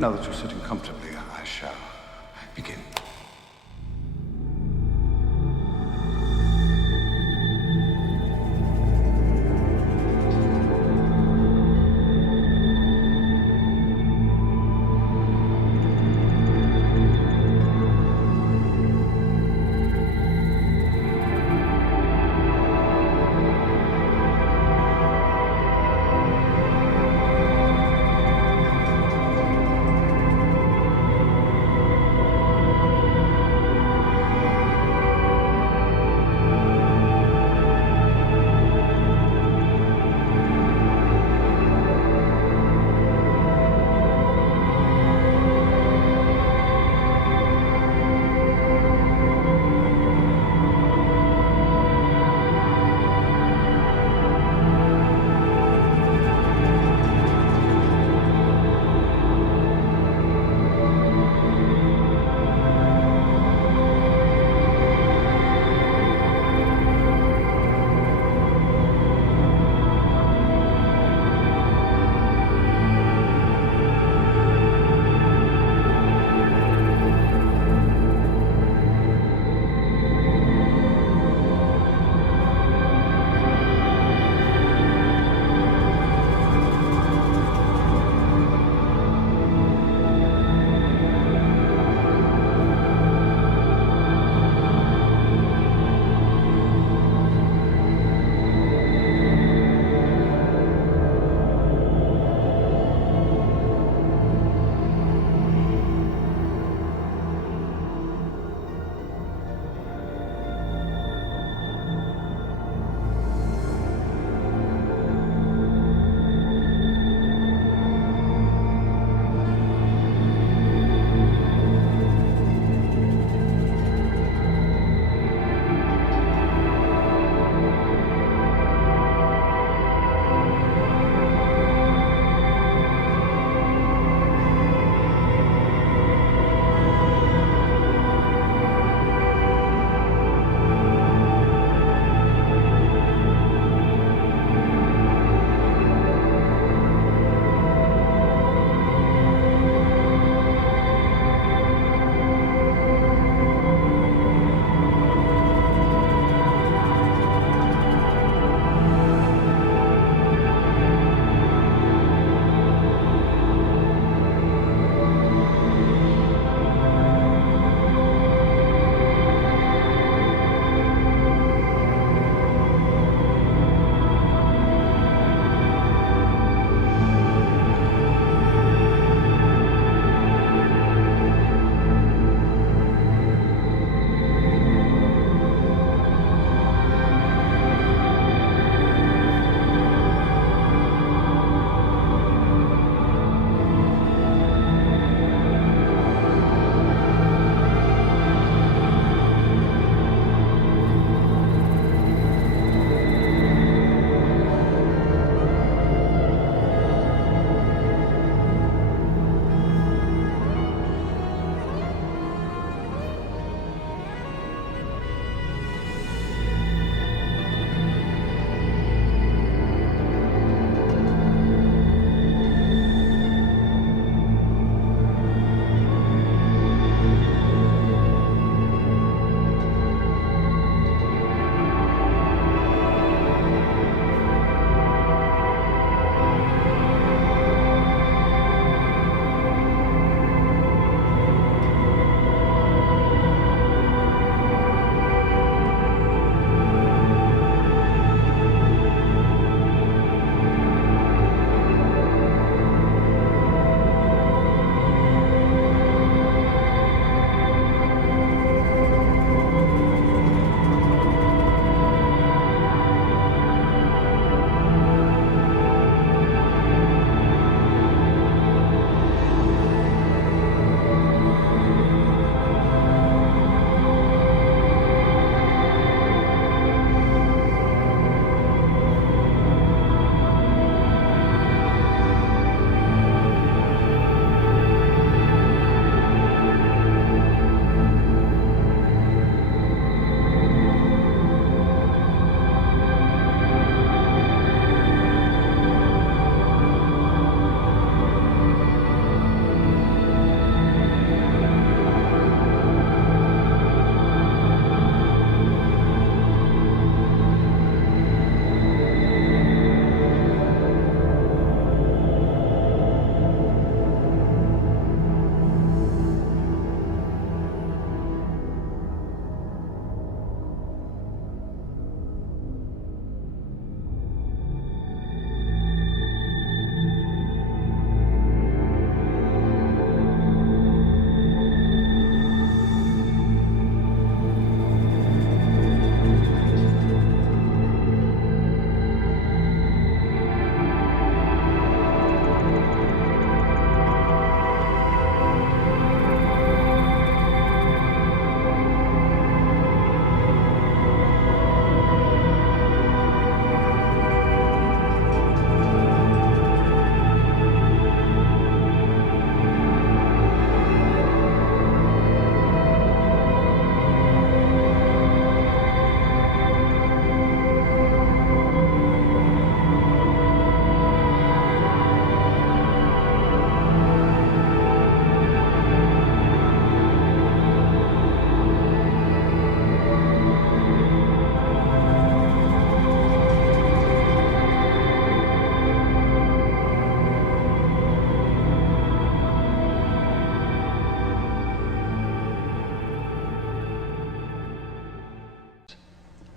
Now that you're sitting comfortably, I shall begin.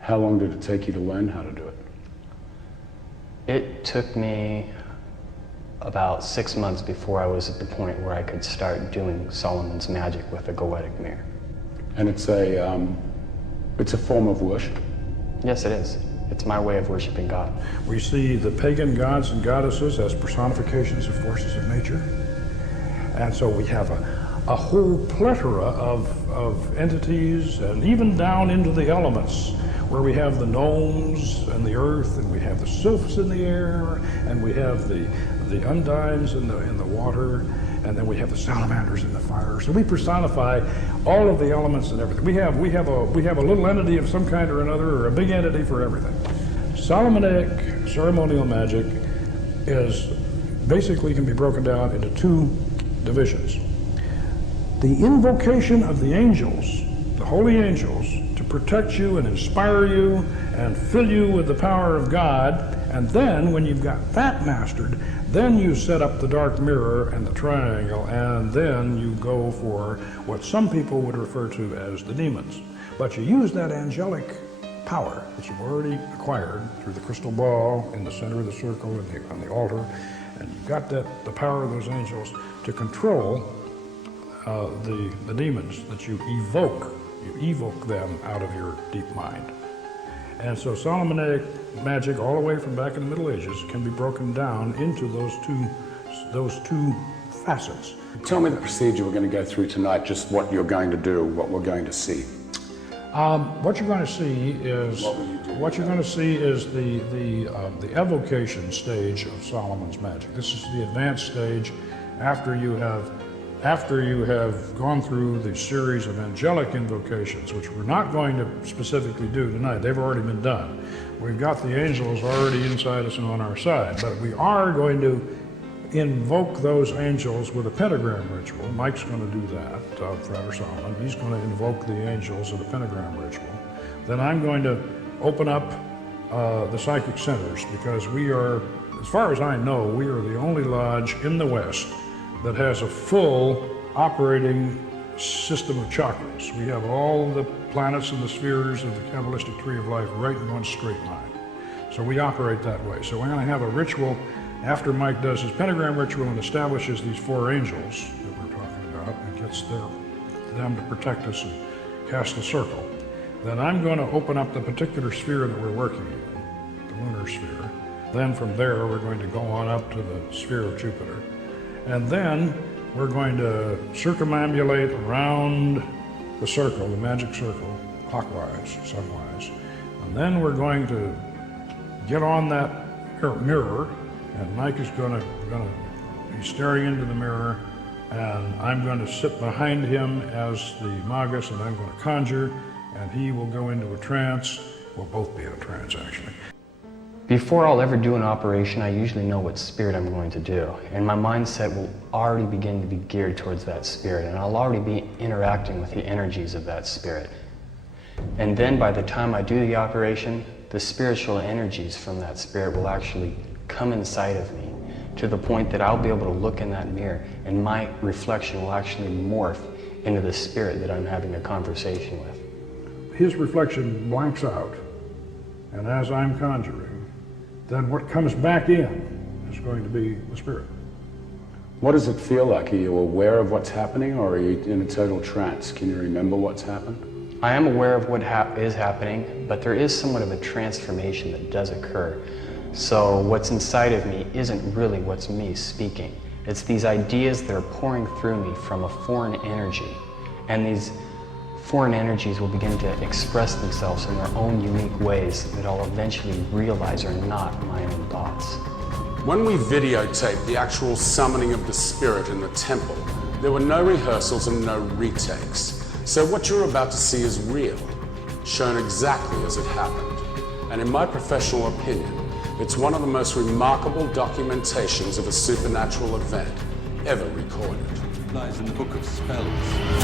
How long did it take you to learn how to do it? It took me about 6 months before I was at the point where I could start doing Solomon's magic with a goetic mirror. And it's a form of worship? Yes, it is. It's my way of worshiping God. We see the pagan gods and goddesses as personifications of forces of nature. And so we have a whole plethora of entities, and even down into the elements, where we have the gnomes and the earth, and we have the sylphs in the air, and we have the undines in the water, and then we have the salamanders in the fire. So we personify all of the elements and everything. We have a little entity of some kind or another, or a big entity for everything. Solomonic ceremonial magic is basically can be broken down into two divisions. The invocation of the angels, the holy angels, to protect you and inspire you and fill you with the power of God, and then when you've got that mastered, then you set up the dark mirror and the triangle, and then you go for what some people would refer to as the demons. But you use that angelic power that you've already acquired through the crystal ball in the center of the circle and on the altar, and you've got the power of those angels to control the demons that you evoke. You evoke them out of your deep mind. And so Solomonic magic, all the way from back in the Middle Ages, can be broken down into those two facets. Tell me the procedure we're going to go through tonight, just what you're going to do, what we're going to see. What you're going to see is the evocation stage of Solomon's magic. This is the advanced stage after you have gone through the series of angelic invocations, which we're not going to specifically do tonight. They've already been done. We've got the angels already inside us and on our side, but we are going to invoke those angels with a pentagram ritual. Mike's going to do that, Frater Solomon. He's going to invoke the angels with a pentagram ritual. Then I'm going to open up the psychic centers, because we are, as far as I know, we are the only lodge in the West that has a full operating system of chakras. We have all the planets and the spheres of the Kabbalistic tree of life right in one straight line. So we operate that way. So we're going to have a ritual after Mike does his pentagram ritual and establishes these four angels that we're talking about and gets them to protect us and cast a circle. Then I'm going to open up the particular sphere that we're working in, the lunar sphere. Then from there we're going to go on up to the sphere of Jupiter. And then we're going to circumambulate around the circle, the magic circle, clockwise, sunwise. And then we're going to get on that mirror, and Mike is going to be staring into the mirror, and I'm going to sit behind him as the magus, and I'm going to conjure, and he will go into a trance. We'll both be in a trance, actually. Before I'll ever do an operation, I usually know what spirit I'm going to do, and my mindset will already begin to be geared towards that spirit, and I'll already be interacting with the energies of that spirit. And then by the time I do the operation, the spiritual energies from that spirit will actually come inside of me, to the point that I'll be able to look in that mirror, and my reflection will actually morph into the spirit that I'm having a conversation with. His reflection blanks out, and as I'm conjuring, then what comes back in is going to be the spirit. What does it feel like? Are you aware of what's happening, or are you in a total trance? Can you remember what's happened? I am aware of what is happening, but there is somewhat of a transformation that does occur. So what's inside of me isn't really what's me speaking. It's these ideas that are pouring through me from a foreign energy, and these foreign energies will begin to express themselves in their own unique ways that I'll eventually realize are not my own thoughts. When we videotaped the actual summoning of the spirit in the temple, there were no rehearsals and no retakes. So what you're about to see is real, shown exactly as it happened. And in my professional opinion, it's one of the most remarkable documentations of a supernatural event ever recorded. Lies in the Book of Spells.